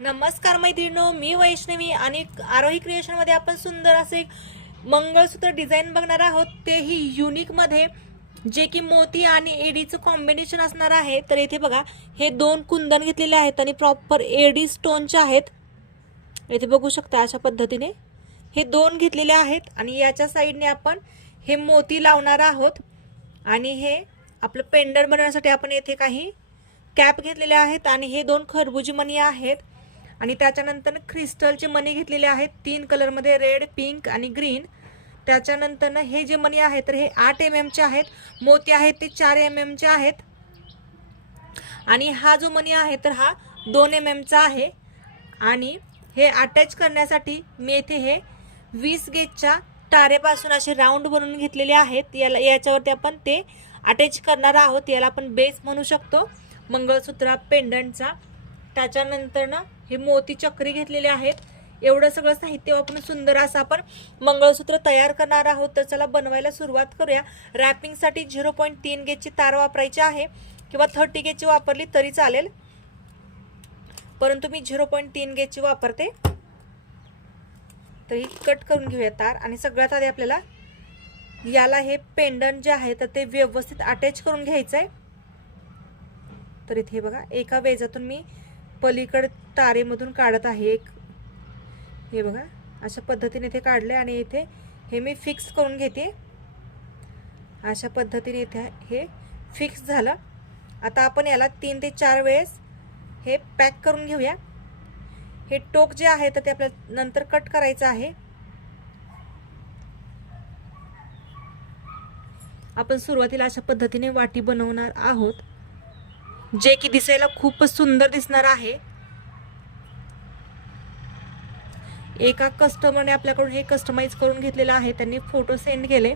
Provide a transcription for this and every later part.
नमस्कार मैत्रिणींनो, मी वैष्णवी आणि आरोही क्रिएशन मध्ये आपण सुंदर असे एक मंगळसूत्र डिझाइन बघणार आहोत, तेही युनिक मध्ये, जे की मोती आणि एडीचं कॉम्बिनेशन असणार आहे। तर इथे बघा, हे दोन कुंदन घेतलेले आहेत आणि प्रॉपर एडी स्टोनचे आहेत। इथे बघू शकता अशा पद्धतीने हे दोन घेतलेले आहेत आणि याच्या साइडने आपण हे मोती लावणार आहोत। आणि हे आपलं पेंडंट बनवण्यासाठी आपण येथे काही कॅप घेतलेले आहेत आणि हे दोन खरबुजी मणी आहेत। आणि त्याच्यानंतर क्रिस्टलचे मणी घेतलेले आहेत 3 कलर मध्ये, रेड, पिंक आणि ग्रीन। त्याच्यानंतर हे जे मणी आहेत तर हे 8 mm चे आहेत, मोती आहेत ते 4 mm चे आहेत। आणि हा जो मणी आहे तर हा 2 mm चा आहे। आणि हे अटॅच करण्यासाठी मी येथे हे 20 गेजच्या तारेपासून असे राऊंड बनवून घेतलेले आहेत। याच्यावरती आपण ते अटॅच करणार आहोत। याला आपण बेस म्हणू शकतो मंगळसूत्र पेंडंटचा। त्याच्यानंतर ना हे मोती चक्री घेतलेले आहेत। एवढं सगळं साहित्य वापरून सुंदर असं आपण मंगळसूत्र तयार करणार आहोत। तर चला बनवायला सुरुवात करूया। रॅपिंगसाठी 0.3 गेजची तार वापरायची आहे किंवा 30 गेजची वापरली तरी चालेल, परंतु मी 0.3 गेजची वापरते। तर ही कट करून घेऊया तार। आणि सगळ्यात आधी आपल्याला याला हे पेंडंट जे आहे तर ते व्यवस्थित अटॅच करून घ्यायचं आहे। तर इथे बघा, एका वेजातून मी पलीकडे तारेमधून काढत आहे एक। हे बघा अशा पद्धतीने इथे काढले आणि इथे हे मी फिक्स करून घेते। अशा पद्धतीने इथे हे फिक्स झालं। आता आपण याला 3 ते 4 वेळेस हे पॅक करून घेऊया। हे टोक जे आहे तर ते आपल्याला नंतर कट करायचं आहे। आपण सुरुवातीला अशा पद्धतीने वाटी बनवणार आहोत, जे की दिसायला खूपच सुंदर दिसणार आहे। एका कस्टमरने आपल्याकडून हे कस्टमाइज करून घेतलेलं आहे। त्यांनी फोटो सेंड केले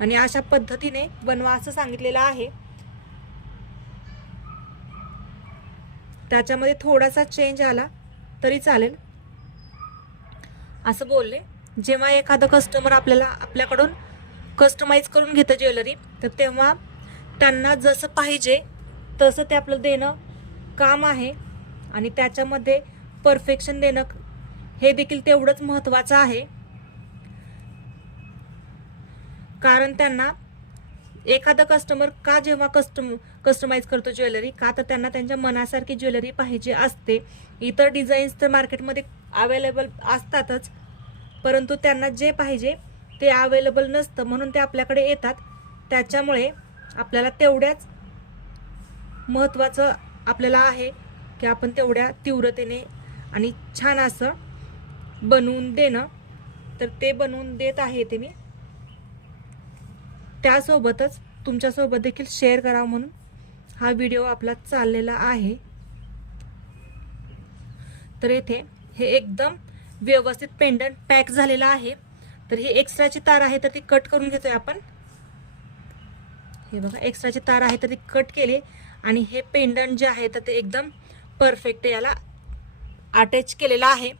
आणि अशा पद्धतीने बनवा असं सांगितलेलं आहे। त्याच्यामध्ये थोडासा चेंज आला तरी चालेल असं बोलले। जेव्हा एखादा कस्टमर आपल्याकडून कस्टमाइज करून घेतं ज्वेलरी, तर तेव्हा त्यांना जसं पाहिजे तसं ते आपलं देणं काम आहे। आणि त्याच्यामध्ये परफेक्शन देणं हे देखील तेवढंच महत्त्वाचं आहे। कारण त्यांना एखादा कस्टमर का जेव्हा कस्टमाइज करतो ज्वेलरी, का तर त्यांना त्यांच्या मनासारखी ज्वेलरी पाहिजे असते। इतर डिझाईन्स तर मार्केटमध्ये अवेलेबल असतातच, परंतु त्यांना जे पाहिजे ते अवेलेबल नसतं, म्हणून ते आपल्याकडे येतात। त्याच्यामुळे आपल्याला तेवढ्याच महत्त्वाचं आपल्याला आहे की आपण तेवढ्या तीव्रतेने आणि छान असं बनवून देणं। तर ते बनवून देत आहे ते मी, त्यासोबतच तुमच्यासोबत देखील शेअर करावं म्हणून हा व्हिडिओ आपला चाललेला आहे। तर येथे हे एकदम व्यवस्थित पेंडंट पॅक झालेला आहे। तर ही एक्स्ट्राची तार आहे तर ती कट करून घेतोय आपण। हे बघा, एक्स्ट्राची तार आहे तर ती कट केली आणि हे पेंडंट जे आहे तर ते एकदम परफेक्ट याला अटॅच केलेला आहे।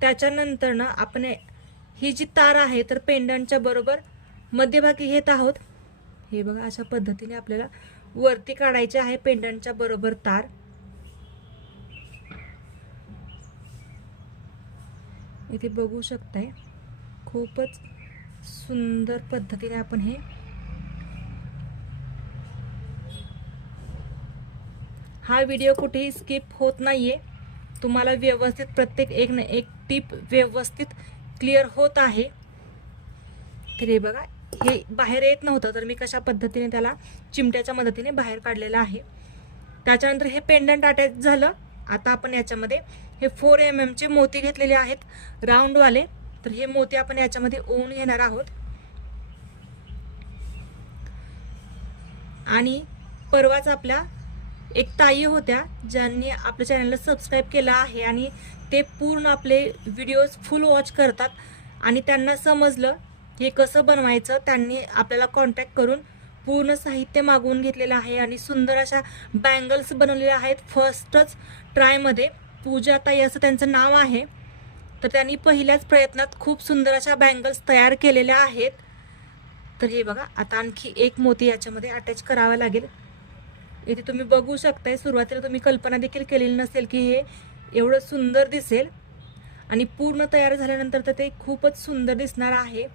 त्याच्यानंतर ना आपण ही जी तार आहे तर पेंडंटच्या बरोबर मध्यभागी घेत आहोत। हे बघा अशा पद्धतीने आपल्याला वरती काढायचे आहे पेंडंटच्या बरोबर तार। इथे बघू शकताय, खूपच सुंदर पद्धतीने आपण हे हा व्हिडिओ कुठेही स्किप होत नाहीये। तुम्हाला व्यवस्थित प्रत्येक एक ना एक टिप व्यवस्थित क्लिअर होत आहे। तर हे बघा, हे बाहेर येत नव्हतं तर मी कशा पद्धतीने त्याला चिमट्याच्या मदतीने बाहेर काढलेलं आहे। त्याच्यानंतर हे पेंडंट अटॅच झालं। आता आपण याच्यामध्ये हे 4 mm चे मोती घेतलेले आहेत राऊंड वाले। तर हे मोती आपण याच्यामध्ये ओवून घेणार आहोत। आणि परवाच आपल्या एक ताई होत्या ज्यांनी आपल्या चॅनलला सबस्क्राईब केलं आहे आणि ते पूर्ण आपले व्हिडिओज फुल वॉच करतात आणि त्यांना समजलं हे कसं बनवायचं। त्यांनी आपल्याला कॉन्टॅक्ट करून पूर्ण साहित्य मागवून घेतलेलं आहे आणि सुंदर अशा बँगल्स बनवलेल्या आहेत फर्स्टच ट्रायमध्ये। पूजा ताई असं त्यांचं नाव आहे। तर त्यांनी पहिल्याच प्रयत्नात खूप सुंदर अशा बँगल्स तयार केलेल्या आहेत। तर हे बघा, आता आणखी एक मोती याच्यामध्ये अटॅच करावा लागेल। इथे तुम्ही बघू शकताय, सुरुवातीला तुम्ही कल्पना देखील केलेली नसेल की हे एवढं सुंदर दिसेल आणि पूर्ण तयार झाल्यानंतर तर ते खूपच सुंदर दिसणार आहे.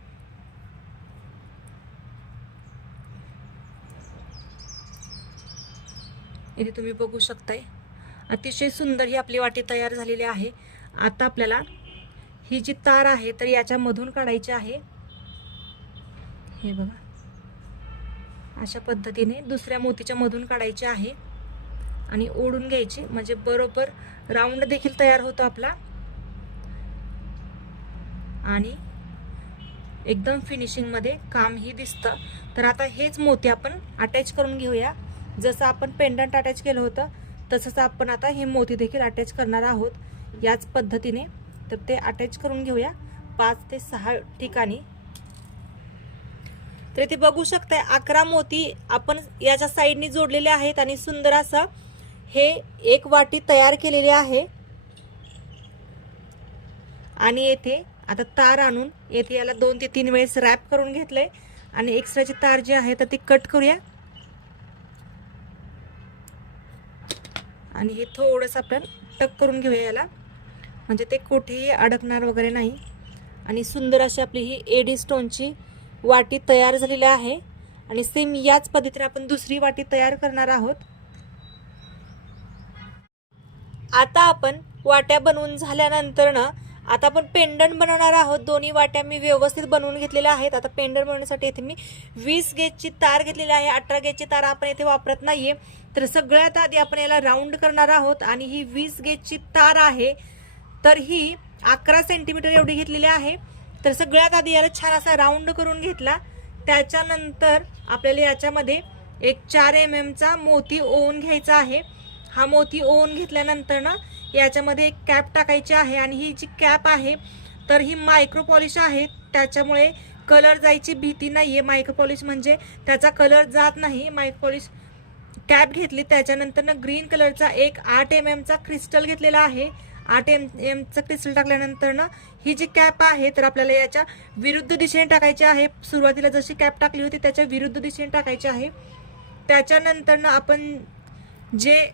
इथे तुम्ही बघू शकताय अतिशय सुंदर ही आपली वाटी तयार झालेली आहे. आता आपल्याला ही जी तार आहे तर याच्यामधून काढायची आहे. हे बघा अशा पद्धतीने दुसऱ्या मोतीच्या मधून काढायची आहे आणि ओढून घ्यायची, म्हणजे बरोबर राऊंड देखील तयार होतो आपला आणि एकदम फिनिशिंग मध्ये काम ही दिसतं. तर आता हेच मोती आपण अटॅच करून घेऊया. जसं आपण पेंडंट अटॅच केलं होतं तसंच आपण आता हे मोती देखील अटॅच करणार आहोत याच पद्धतीने. तर ते अटॅच करून घेऊया 5 ते 6 ठिकाणी. तर इथे बघू शकताय 11 मोती आपण याच्या साईडनी जोडलेले आहेत आणि सुंदर असं हे एक वाटी तयार केलेली आहे. आणि येथे आता तार आणून येथे याला 2 ते 3 वेळेस रॅप करून घेतलंय आणि एक्स्ट्राची तार जी आहे तर ती कट करूया आणि हे थोडंसं आपण टक करून घेऊया याला, म्हणजे ते कुठेही अडकणार वगैरे नाही. आणि सुंदर अशी आपली ही एडी स्टोनची वाटी तयार झालेली आहे. आणि सेम याच पद्धतीने आपण दुसरी वाटी तयार करणार आहोत. आता आपण वाट्या बनवून झाल्यानंतर ना आता आपण पेंडंट बनवणार आहोत. दोन्ही वाट्या मी व्यवस्थित बनवून घेतलेल्या आहेत. आता पेंडंट बनवण्यासाठी इथे मी 20 गेजची तार घेतलेली आहे. 18 गेजची तार आपण इथे वापरत नाहीये. तर सगळ्यात आधी आपण याला राऊंड करणार आहोत आणि ही 20 गेजची तार आहे तर ही 11 सेंटीमीटर एवढी घेतलेली आहे. तर सगळ्यात आधी याला छान असा राऊंड करून घेतला. त्याच्यानंतर आपल्याला याच्यामध्ये एक 4 mm चा मोती ओवून घ्यायचा आहे. हा मोती ओवून घेतल्यानंतर ना याच्यामध्ये एक कॅप टाकायची आहे आणि ही जी कॅप आहे तर ही मायक्रो पॉलिश आहे, त्याच्यामुळे कलर जायची भीती नाहीये. मायक्रो पॉलिश म्हणजे त्याचा कलर जात नाही. मायक्रो पॉलिश कॅप घेतली. त्याच्यानंतर ना ग्रीन कलरचा एक 8 mm चा क्रिस्टल घेतलेला आहे. 8 mm चा क्रिस्टल टाकल्यानंतर ना ही जी कॅप आहे तर आपल्याला याच्या विरुद्ध दिशेने टाकायची आहे. सुरुवातीला जशी कॅप टाकली होती त्याच्या विरुद्ध दिशेने टाकायची आहे. त्याच्यानंतर ना आपण जे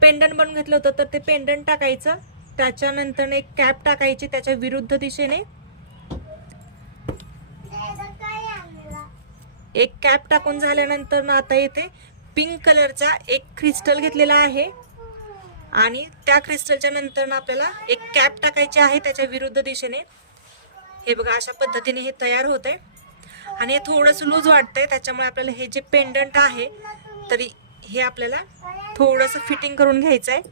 पेंडंट बनवून घेतलं होतं तर ते पेंडंट टाकायचं. त्याच्यानंतर एक कॅप टाकायची त्याच्या विरुद्ध दिशेने. एक कॅप टाकून झाल्यानंतर ना आता इथे पिंक कलरचा एक क्रिस्टल घेतलेला आहे आणि त्या क्रिस्टलच्या नंतर ना आपल्याला एक कॅप टाकायची आहे त्याच्या विरुद्ध दिशेने. हे बघा अशा पद्धतीने हे तयार होतंय आणि हे थोडंसं लूज वाटतंय, त्याच्यामुळे आपल्याला हे जे पेंडंट आहे तरी हे आपल्याला थोडंसं फिटिंग करून घ्यायचं आहे.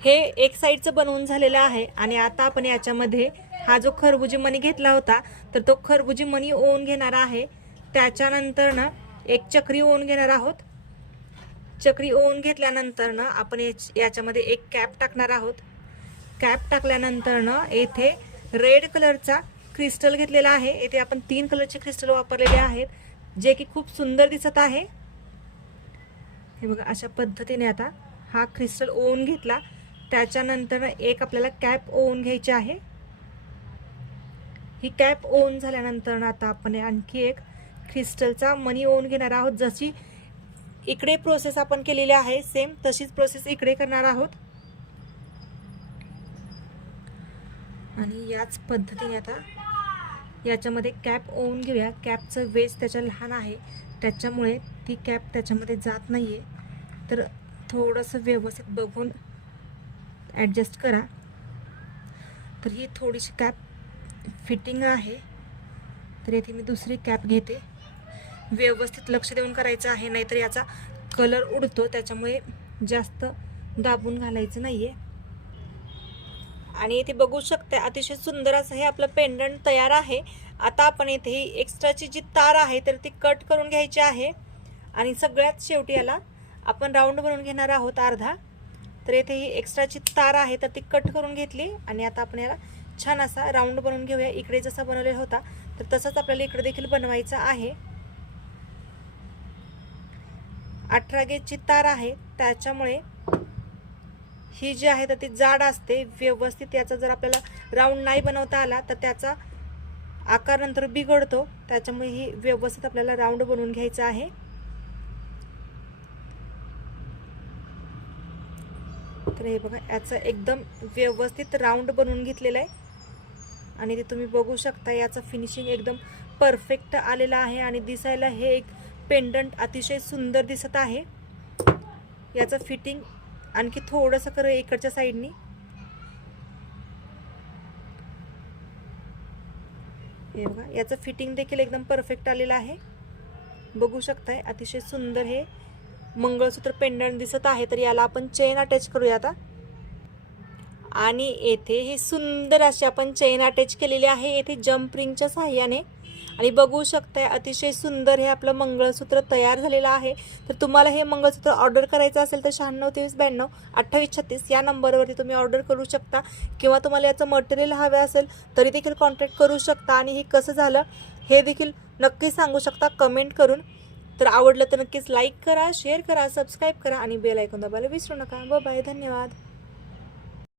हे एक साईडचं बनवून झालेलं आहे आणि आता आपण याच्यामध्ये हा जो खरबुजी मणी घेतला होता तर तो खरबुजी मणी ओवून घेणार आहे. त्याच्यानंतर ना एक चक्री ओवून घेणार आहोत. चक्री ओवून घेतल्यानंतर ना आपण याच्यामध्ये एक कॅप टाकणार आहोत. कॅप टाकल्यानंतर ना येथे रेड कलरचा क्रिस्टल घेतलेला आहे. येथे आपण 3 कलरचे क्रिस्टल वापरलेले आहेत जे की खूप सुंदर दिसत आहे. हे बघा अशा पद्धतीने आता हा क्रिस्टल ओवून घेतला. त्याच्यानंतर एक आपल्याला कॅप ओवून घ्यायची आहे. ही कॅप ओवून झाल्यानंतर आता आपण आणखी एक क्रिस्टलचा मणी ओवून घेणार आहोत. जशी इकडे प्रोसेस आपण केलेली आहे सेम तशीच प्रोसेस इकडे करणार आहोत. आणि याच पद्धतीने आता याच्यामध्ये कॅप ओवून घेऊया. कॅपचं वेज त्याच्या लहान आहे त्याच्यामुळे ती कॅप त्याच्यामध्ये जात नाहीये, तर थोडंसं व्यवस्थित बघून ॲडजस्ट करा. तर ही थोडीशी कॅप फिटिंग आहे तर येथे मी दुसरी कॅप घेते. व्यवस्थित लक्ष देऊन करायचं आहे, नाहीतर याचा कलर उडतो, त्याच्यामुळे जास्त दाबून घालायचं नाहीये. आणि इथे बघू शकता अतिशय सुंदर असं हे आपलं पेंडंट तयार आहे. आता आपण इथे ही एक्स्ट्राची जी तार आहे तर ती कट करून घ्यायची आहे आणि सगळ्यात शेवटी याला आपण राऊंड बनवून घेणार आहोत अर्धा. तर इथे ही एक्स्ट्राची तार आहे तर ती कट करून घेतली आणि आता आपण याला छान असा राऊंड बनवून घेऊया. इकडे जसा बनवलेला होता तर तसंच आपल्याला इकडे देखील बनवायचा आहे. 18 गेजची तार आहे त्याच्यामुळे ही जी आहे तर ती जाड असते. व्यवस्थित याचा जर आपल्याला राऊंड नाही बनवता आला तर त्याचा आकार नंतर बिघडतो, त्याच्यामुळे ही व्यवस्थित आपल्याला राऊंड बनवून घ्यायचा आहे. तर हे बघा, याचा एकदम व्यवस्थित राऊंड बनवून घेतलेला आहे आणि ते तुम्ही बघू शकता, याचं फिनिशिंग एकदम परफेक्ट आलेलं आहे आणि दिसायला हे एक पेंडंट अतिशय सुंदर दिसत आहे. याचं फिटिंग आणखी थोडंसं कर इकडच्या साईडनी. हे बघा, याचं फिटिंग देखील एकदम परफेक्ट आलेलं आहे. बघू शकताय अतिशय सुंदर हे मंगळसूत्र पेंडंट दिसत आहे. तर याला आपण चेन अटॅच करूया आता. आणि येथे हे सुंदर अशी आपण चेन अटॅच केलेली आहे येथे जम्प रिंगच्या सहाय्याने. आणि बघू शकताय अतिशय सुंदर हे आपलं मंगळसूत्र तयार झालेलं आहे. तर तुम्हाला हे मंगळसूत्र ऑर्डर करायचं असेल तर 96 23 92 28 36 या नंबरवरती तुम्ही ऑर्डर करू शकता. किंवा तुम्हाला याचं मटेरियल हवे असेल तरी देखील कॉन्टॅक्ट करू शकता. आणि हे कसं झालं हे देखील नक्की सांगू शकता कमेंट करून. तर आवडलं तर नक्कीच लाईक करा, शेअर करा, सबस्क्राईब करा आणि बेल आयकॉन दाबायला विसरू नका. बाय, धन्यवाद.